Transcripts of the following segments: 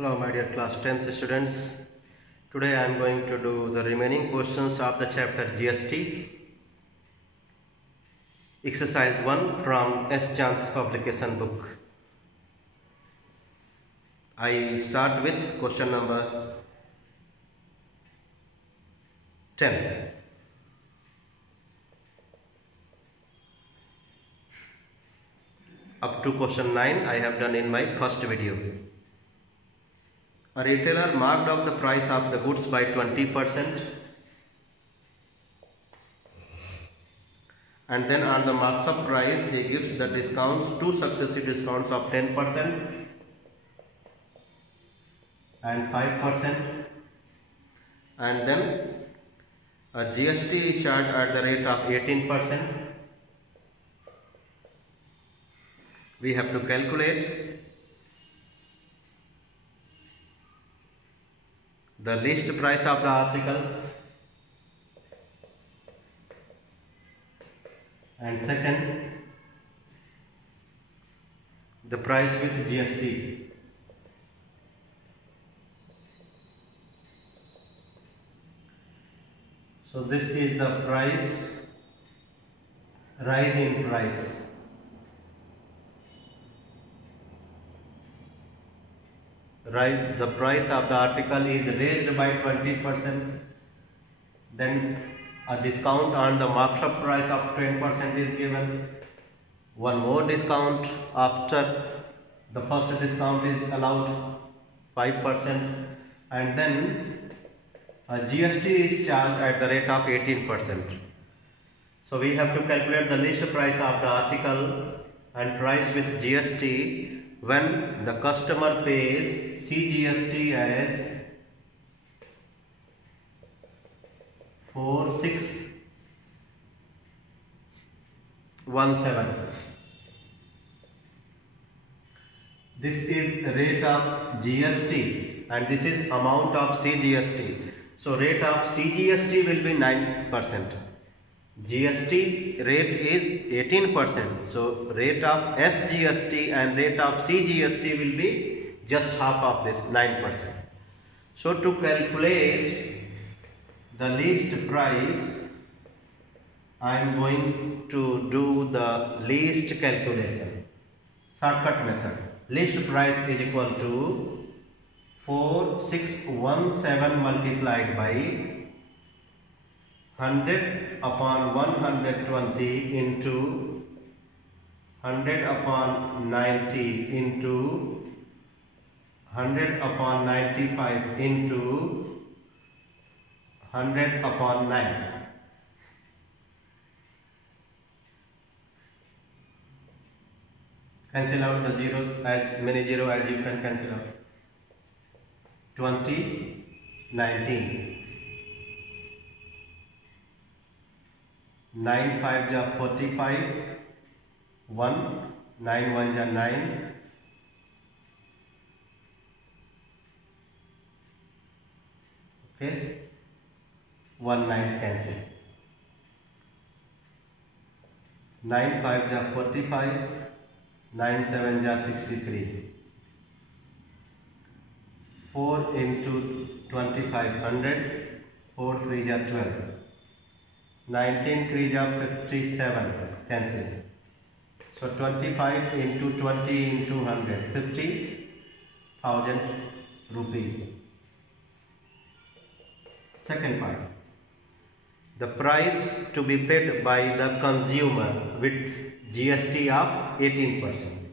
Hello my dear class 10th students. Today I am going to do the remaining questions of the chapter GST. Exercise 1 from S. John's publication book. I start with question number 10. Up to question 9 I have done in my first video. A retailer marked up the price of the goods by 20%, and then on the marks up price he gives the discounts, two successive discounts of 10% and 5%, and then a GST charge at the rate of 18%. We have to calculate the list price of the article, and second, the price with GST. So this is the price, rise in price. The price of the article is raised by 20%, then a discount on the marked up price of 10% is given, one more discount after the first discount is allowed, 5%, and then a GST is charged at the rate of 18%. So we have to calculate the list price of the article and price with GST when the customer pays CGST as 4617. This is the rate of GST and this is amount of CGST. So rate of CGST will be 9%. GST rate is 18%. So rate of SGST and rate of CGST will be just half of this, 9%. So to calculate the least price, I am going to do the least calculation. Shortcut method. Least price is equal to 4617 multiplied by 100 upon 120 into 100 upon 90 into 100 upon 95 into 100 upon 9. Cancel out the zeros, as many zeros as you can cancel out. 20, 19. 9 5 ja 45, 1, 9 1 ja 9, okay, 1 9 cancel. 9 5 ja 45, 9 7 ja 63, 4 into 25 100, 4 3 ja 12. 19 3 ja 57, cancel. So 25 into 20 into 100, 50,000 rupees. Second part, the price to be paid by the consumer with GST of 18%.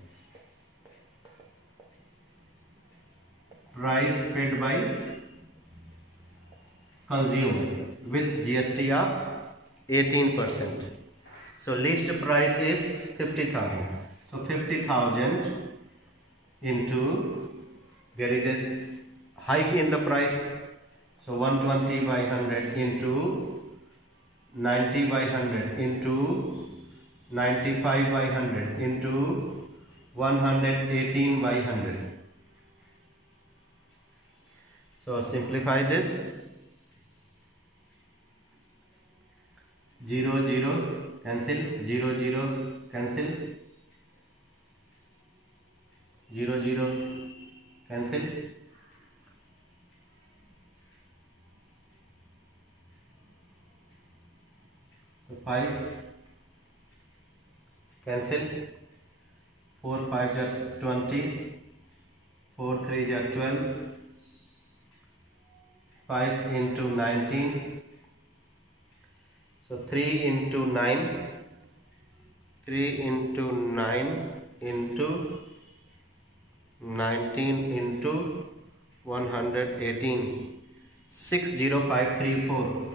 Price paid by consumer with GST of 18%. So least price is 50,000. So 50,000 into, there is a hike in the price. So 120 by 100 into 90 by 100 into 95 by 100 into 118 by 100. So simplify this. 0 0 cancel, 0 0 cancel, 0 0 cancel, 5 cancel, 4 5 are 20, 4 3 are 12, 5 into 19, so 3 into 9, 3 into 9 into 19 into 118, 60534.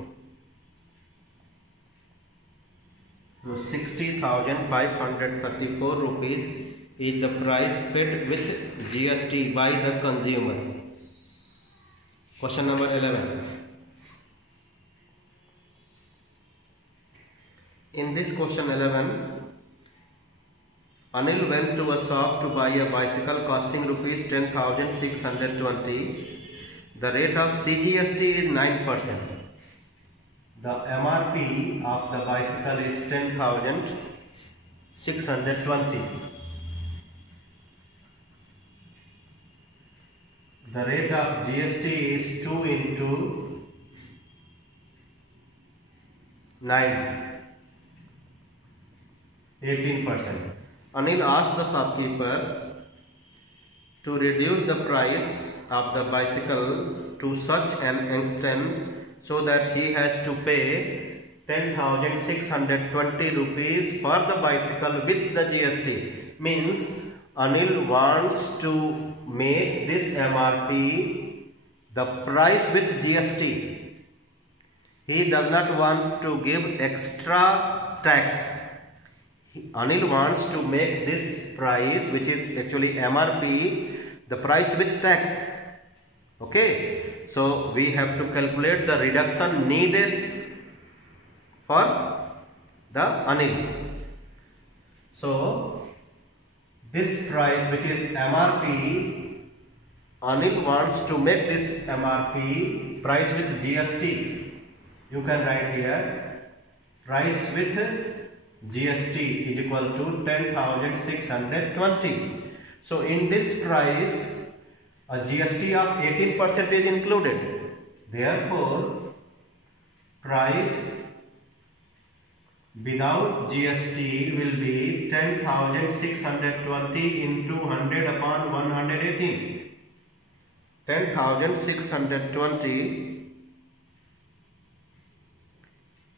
So 60,534 rupees is the price paid with GST by the consumer. Question number 11. In this question 11, Anil went to a shop to buy a bicycle costing rupees 10,620. The rate of CGST is 9%. The MRP of the bicycle is 10,620. The rate of GST is 2 into 9, 18%. Anil asked the shopkeeper to reduce the price of the bicycle to such an extent so that he has to pay 10,620 rupees for the bicycle with the GST. Means Anil wants to make this MRP the price with GST. He does not want to give extra tax. Anil wants to make this price, which is actually MRP, the price with tax. Okay, so we have to calculate the reduction needed for the Anil. So this price, which is MRP, Anil wants to make this MRP price with GST. You can write here price with GST is equal to 10,620. So in this price, a GST of 18% is included. Therefore, price without GST will be 10,620 into 100 upon 118. 10,620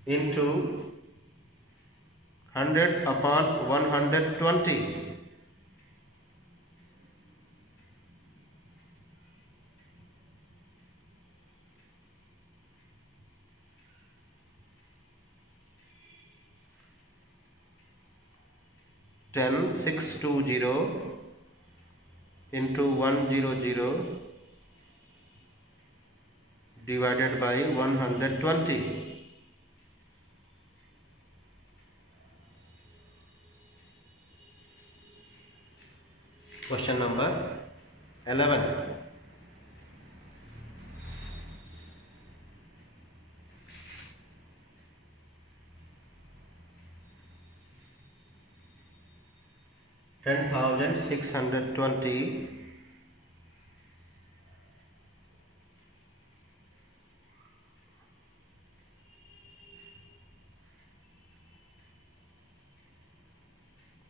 into 100 upon 120. Ten 620 into 100 divided by 120. Question number 11. $10,620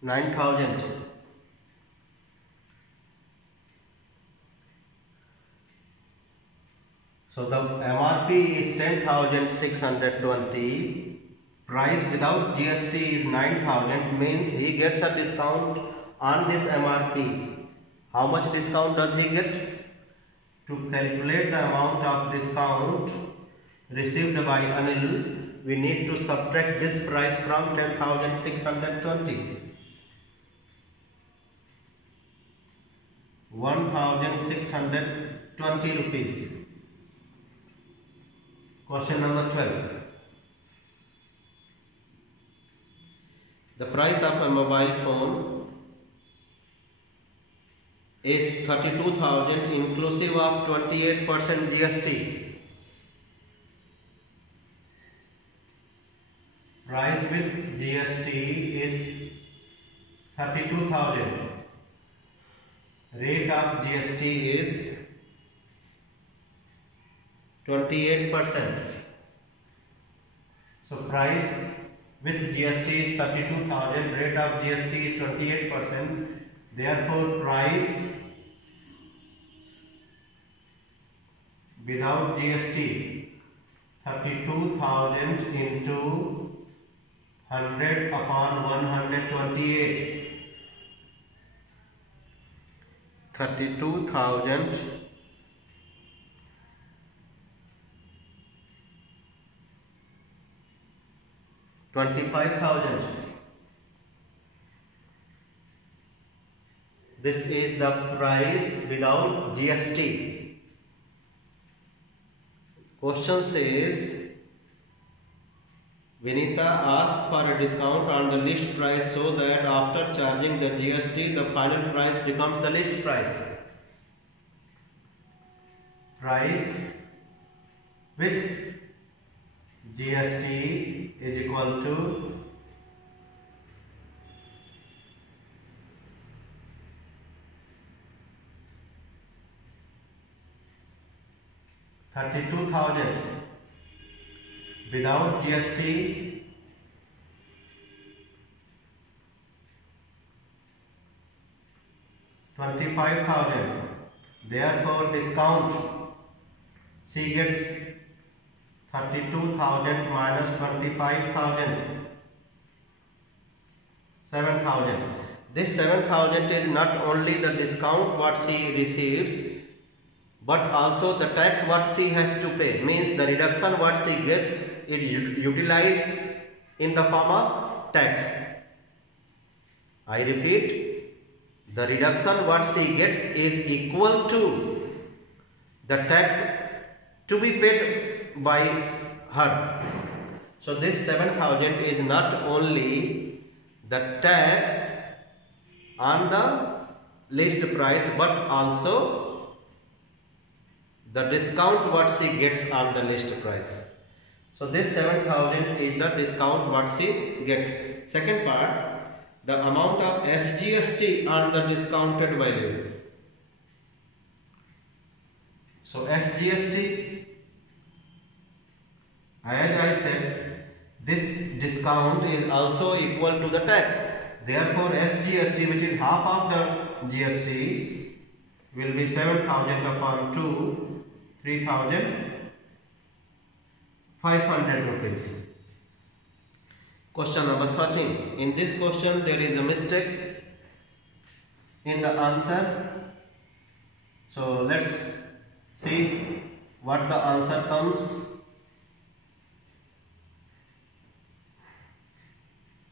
9,000. So the MRP is 10,620. Price without GST is 9,000. Means he gets a discount on this MRP. How much discount does he get? To calculate the amount of discount received by Anil, we need to subtract this price from 10,620. 1,620 rupees. Question number 12. The price of a mobile phone is 32,000 inclusive of 28% GST. Price with GST is 32,000. Rate of GST is 28%. So price with GST is 32,000, rate of GST is 28%, therefore price without GST 32,000 into 100 upon 128, 32,000 25,000. This is the price without GST. Question says Vinita asked for a discount on the list price so that after charging the GST the final price becomes the list price. Price with GST is equal to 32,000, without GST 25,000. Therefore discount, she gets 32,000 minus 25,000, 7,000. This 7,000 is not only the discount what she receives, but also the tax what she has to pay. Means the reduction what she get is utilized in the form of tax. I repeat, the reduction what she gets is equal to the tax to be paid by her. So this 7,000 is not only the tax on the list price but also the discount what she gets on the list price. So this 7,000 is the discount what she gets. Second part, the amount of SGST on the discounted value. So SGST, as I said, this discount is also equal to the tax. Therefore SGST, which is half of the GST, will be 7,000 upon 2, 3,500 rupees. Question number 13. In this question there is a mistake in the answer. So let's see what the answer comes.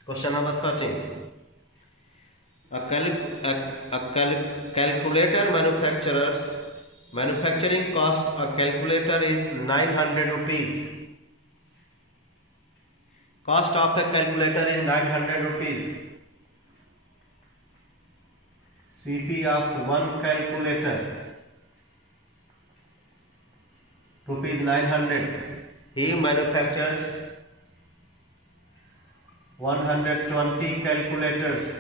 Question number 13. A calculator manufacturing cost a calculator is 900 rupees. Cost of a calculator is 900 rupees. CP of one calculator rupees 900. He manufactures 120 calculators.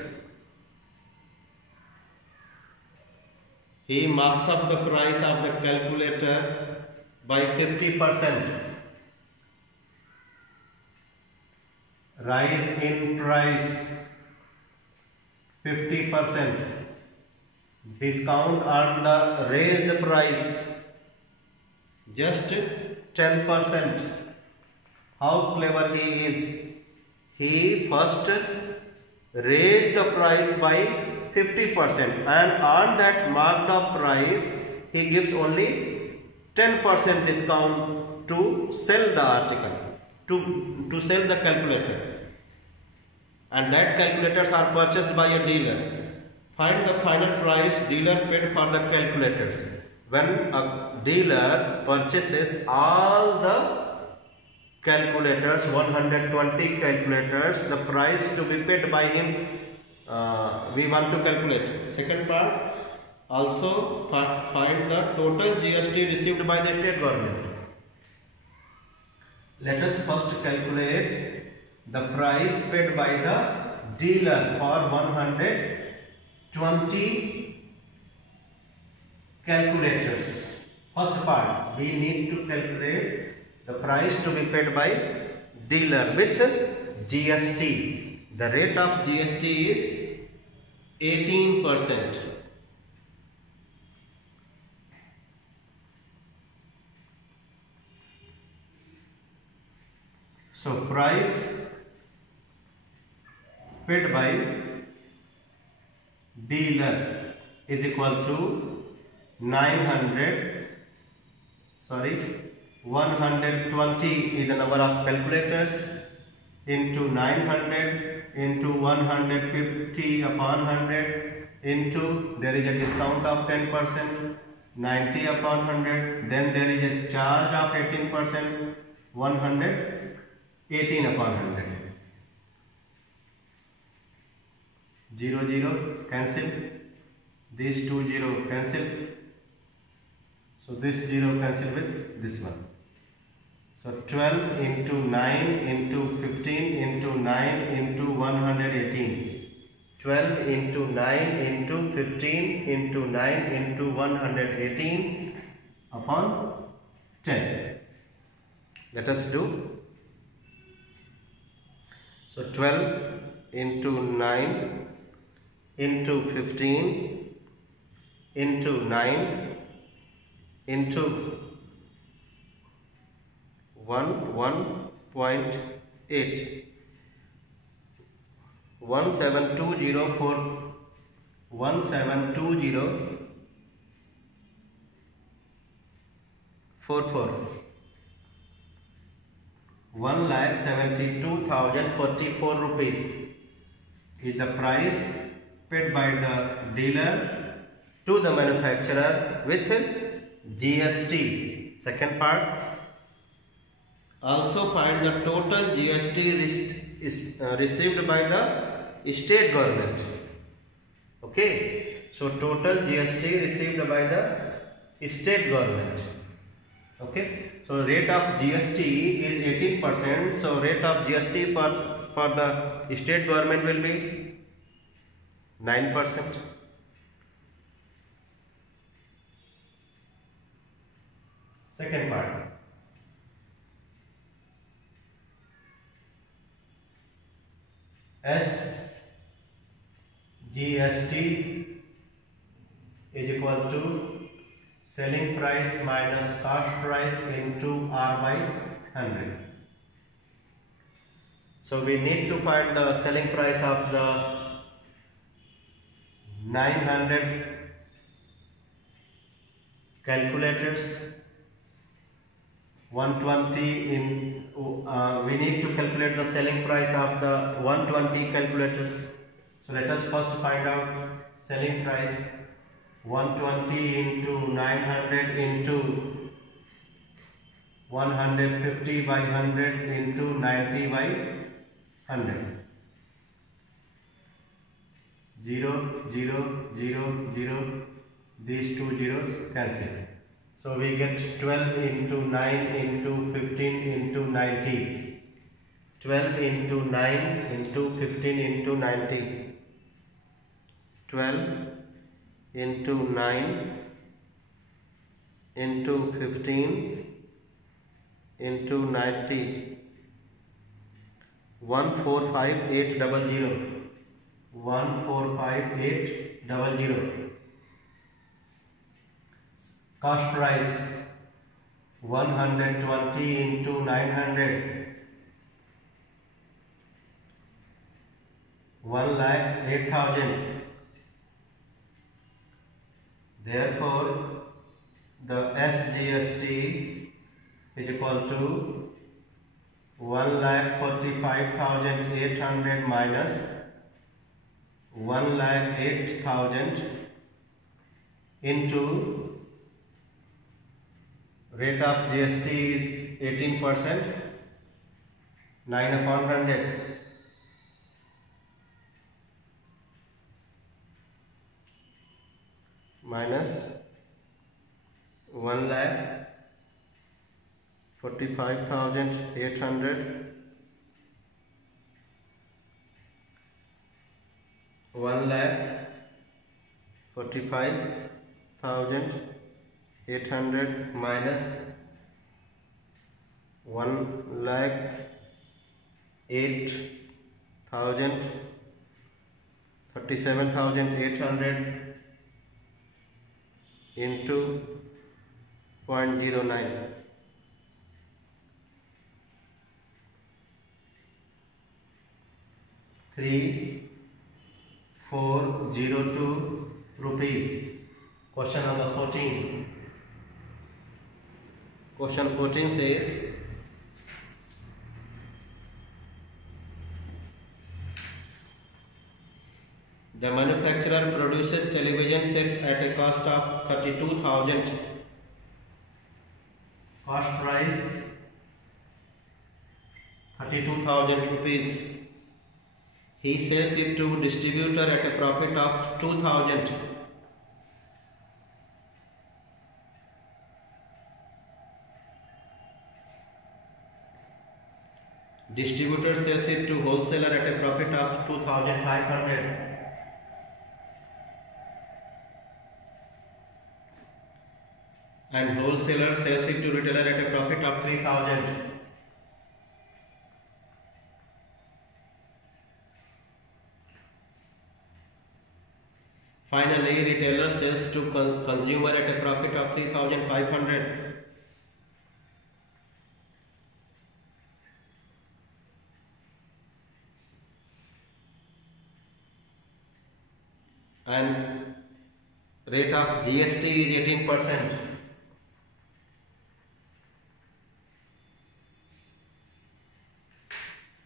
He marks up the price of the calculator by 50%. Rise in price 50%. Discount on the raised price just 10%. How clever he is. He first raised the price by 50% and on that marked up price he gives only 10% discount to sell the article, to sell the calculator, and that calculators are purchased by a dealer. Find the final price dealer paid for the calculators. When a dealer purchases all the calculators, 120 calculators, the price to be paid by him we want to calculate. Second part, also find the total GST received by the state government. Let us first calculate the price paid by the dealer for 120 calculators. First part, we need to calculate the price to be paid by dealer with GST. The rate of GST is 18%. So price paid by dealer is equal to 120 is the number of calculators into 900 into 150 upon 100 into there is a discount of 10%, 90 upon 100, then there is a charge of 18%, 118 upon 100. 0 0 cancel, these 2 0 cancel, so this 0 cancel with this one. So 12 into 9 into 15 into 9 into 118. 12 into 9 into 15 into 9 into 118 upon 10. Let us do. So 12 into 9 into 15 into 9 into 1.8 1720 44 1,72,044 rupees is the price paid by the dealer to the manufacturer with GST. Second part, also find the total GST received by the state government. Okay, so total GST received by the state government. Okay, so rate of GST is 18%. So rate of GST for the state government will be 9%. Second part, SGST is equal to selling price minus cost price into R by 100. So we need to find the selling price of the 900 calculators. 120 in we need to calculate the selling price of the 120 calculators. So let us first find out selling price. 120 into 900 into 150 by 100 into 90 by 100. 0 0 0 0, these two zeros cancel. So we get 12 into 9 into 15 into 90. 12 into 9 into 15 into 90. 12 into 9 into 15 into 90. 145,800. 145,800. Cost price 120 into 900. 1,08,000. Therefore, the SGST is equal to 1,45,800 minus 1,08,000 into rate of GST is 18%, 9 upon 100. Minus 1,45,800 1,45,800 minus 8,000, 37,800 into 0.09. 3,402 rupees. Question number 14. Question 14 says, the manufacturer produces television sets at a cost of 32,000. Cost price 32,000 rupees. He sells it to distributor at a profit of 2,000. Distributor sells it to wholesaler at a profit of 2,500. And wholesaler sells it to retailer at a profit of 3,000. Finally, retailer sells to consumer at a profit of 3,500. And rate of GST is 18%.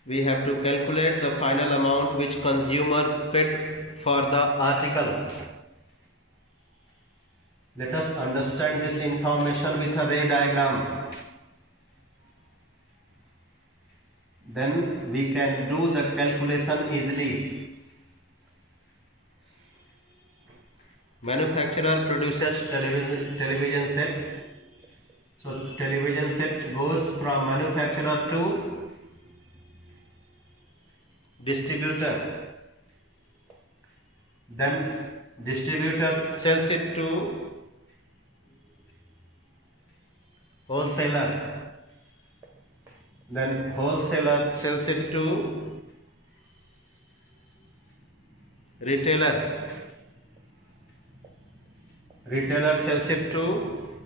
We have to calculate the final amount which consumer paid for the article. Let us understand this information with a ray diagram. Then we can do the calculation easily. Manufacturer produces television set. So television set goes from manufacturer to distributor. Then distributor sells it to wholesaler. Then wholesaler sells it to retailer. Retailer sells it to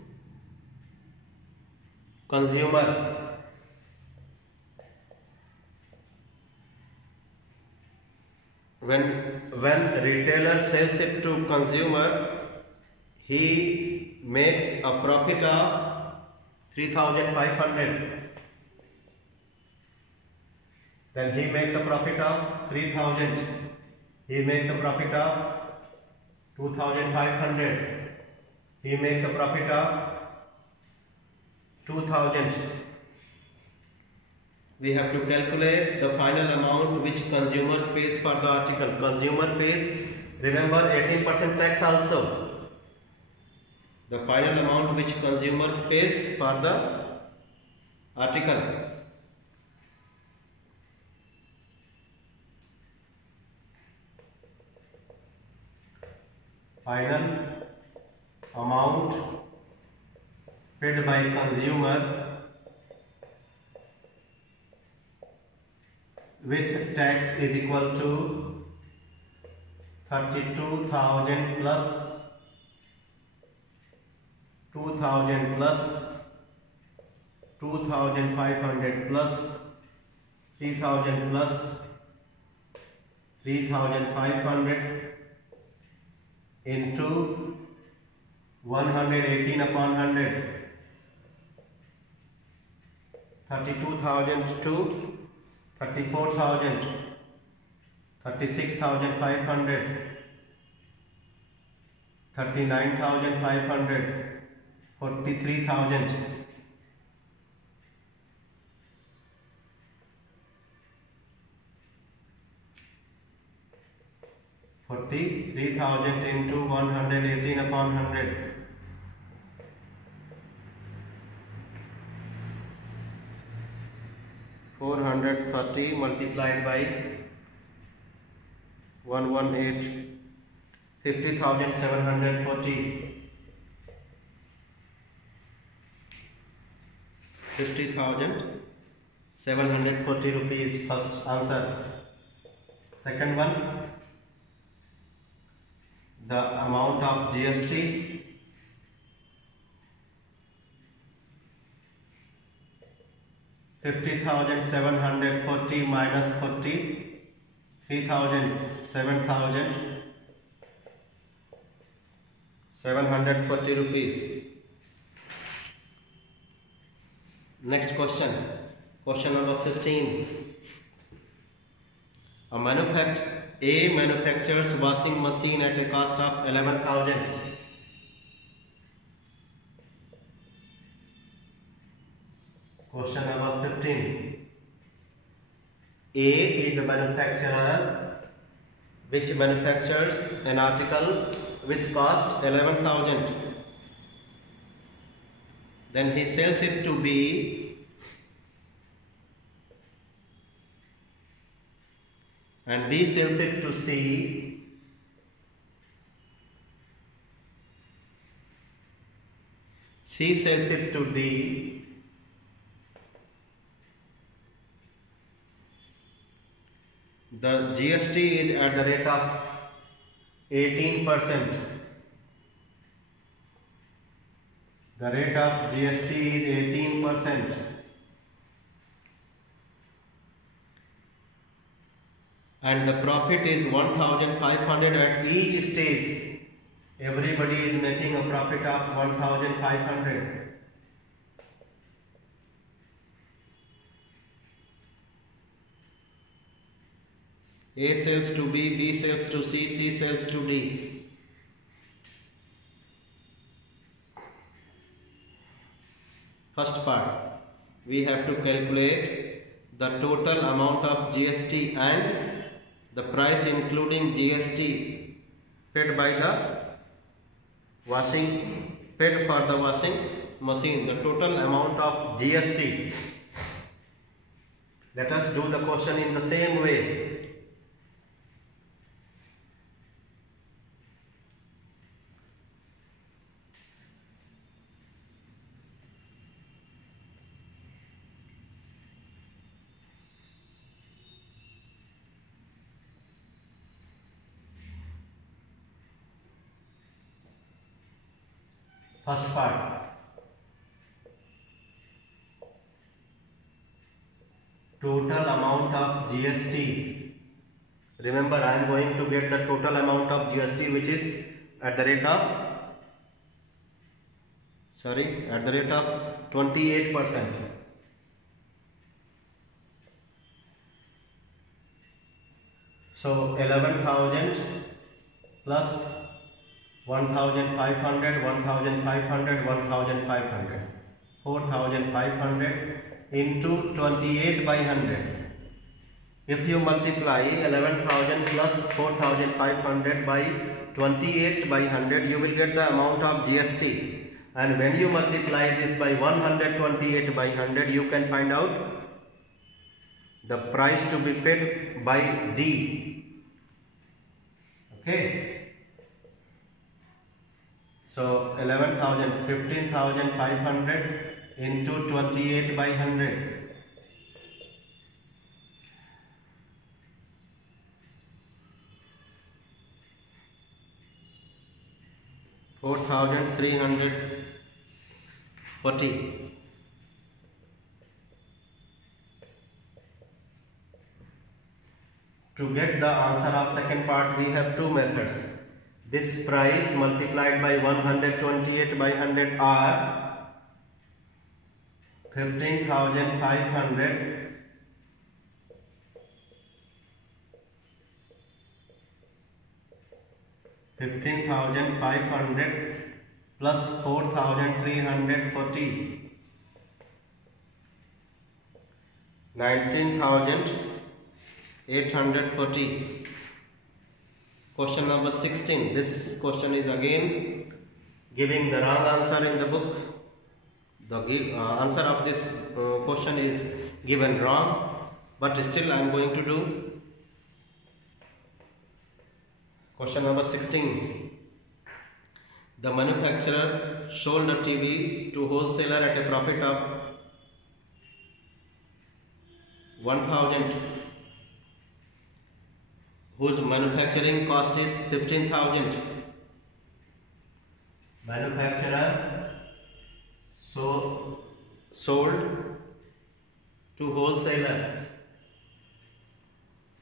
consumer. When retailer sells it to consumer, he makes a profit of 3,500. Then he makes a profit of 3,000. He makes a profit of 2,500. He makes a profit of 2,000. We have to calculate the final amount which consumer pays for the article. Consumer pays, remember, 18% tax also. The final amount which consumer pays for the article. Final amount paid by consumer with tax is equal to 32,000 plus 2,000 plus 2,500 plus 3,000 plus 3,500 into 118 upon 100. 32,000 to 34,000, 36,500, 39,500, 43,000. 43,000 into 118 upon 100. 430 multiplied by 118, 50,740. 50,740. 740 rupees. First answer. Second one, the amount of GST, 50,740 minus 40, 3,000, 740 rupees. Next question. Question number 15. A manufactures washing machine at a cost of 11,000. Question number 15. A is the manufacturer which manufactures an article with cost 11,000. Then he sells it to B and B sells it to C. C sells it to D. The GST is at the rate of 18%. The rate of GST is 18%. And the profit is 1,500 at each stage. Everybody is making a profit of 1,500. A sells to B, B sells to C, C sells to D. First part, we have to calculate the total amount of GST and the price including GST paid for the washing machine. The total amount of GST. Let us do the question in the same way. First part, total amount of GST. Remember, I am going to get the total amount of GST which is at the rate of 28%. So 11,000 plus 1,500, 1,500, 1,500, 4,500 into 28 by 100. If you multiply 11,000 plus 4,500 by 28 by 100, you will get the amount of GST. And when you multiply this by 128 by 100, you can find out the price to be paid by D. Okay. So 11,000, 15,500 into 28 by 100. $4,340. To get the answer of second part, we have two methods. This price multiplied by 128 by 100 are 15,500 plus 4,340 19,840. Question number 16. This question is again giving the wrong answer in the book. The answer of this question is given wrong, but still I am going to do. Question number 16. The manufacturer sold a TV to wholesaler at a profit of 1000, whose manufacturing cost is 15,000. Manufacturer sold to wholesaler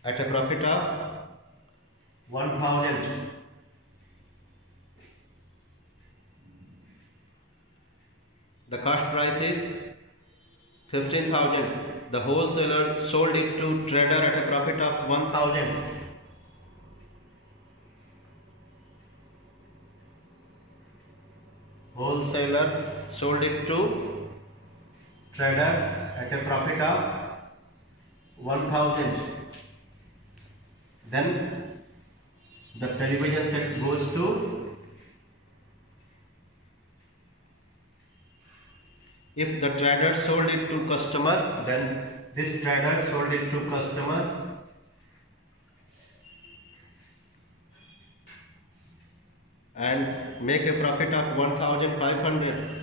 at a profit of 1,000. The cost price is 15,000. The wholesaler sold it to trader at a profit of 1,000. Wholesaler sold it to trader at a profit of 1,000. Then the television set goes to, if the trader sold it to customer, then this trader sold it to customer and make a profit of 1,500.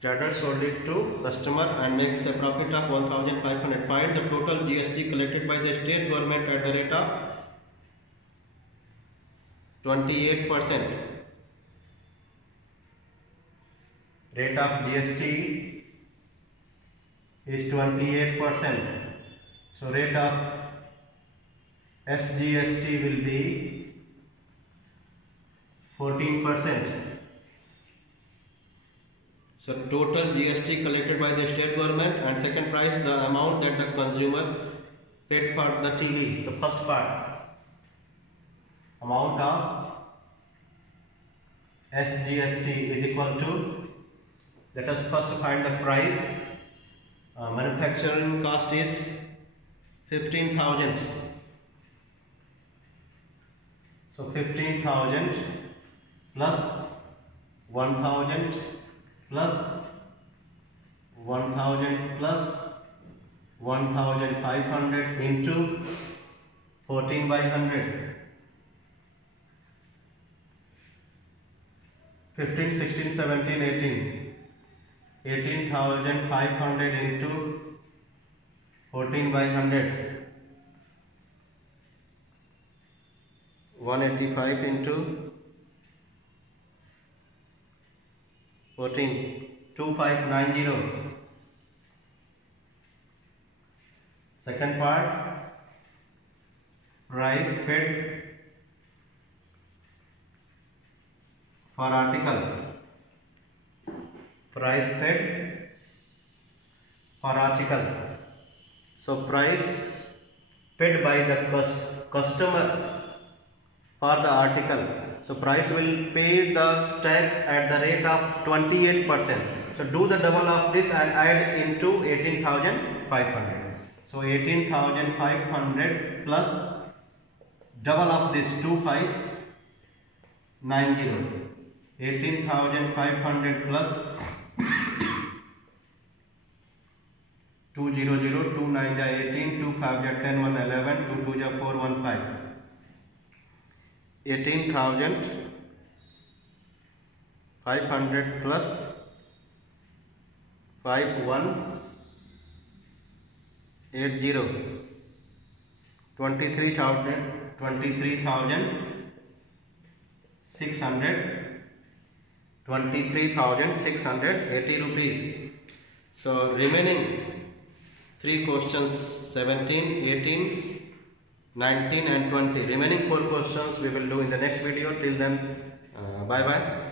Trader sold it to customer and makes a profit of 1,500. Find the total GST collected by the state government at the rate of 28%. Rate of GST is 28%. So rate of SGST will be 14%. So total GST collected by the state government, and second price, the amount that the consumer paid for the TV. The first part, amount of SGST is equal to, let us first find the price. Manufacturing cost is 15,000. So 15,000 plus 1,000 plus 1,000 plus 1,500 into 14 by 100. 15, 16, 17, 18. 18,500 into 14 by 100. 185 into 14. 2590. Second part, price paid for article. Price paid for article. So price paid by the customer for the article. So price will pay the tax at the rate of 28%. So do the double of this and add into 18,500. So 18,500 plus double of this 2590. 18,500 plus 200, 2 9 ja 18, 2 5 ja 10, 1 11, 2 2 ja 4, 1 5. 18,500 plus 5180. 23,680 rupees. So remaining 3 questions, 17, 18, 19 and 20. Remaining 4 questions we will do in the next video. Till then, bye bye.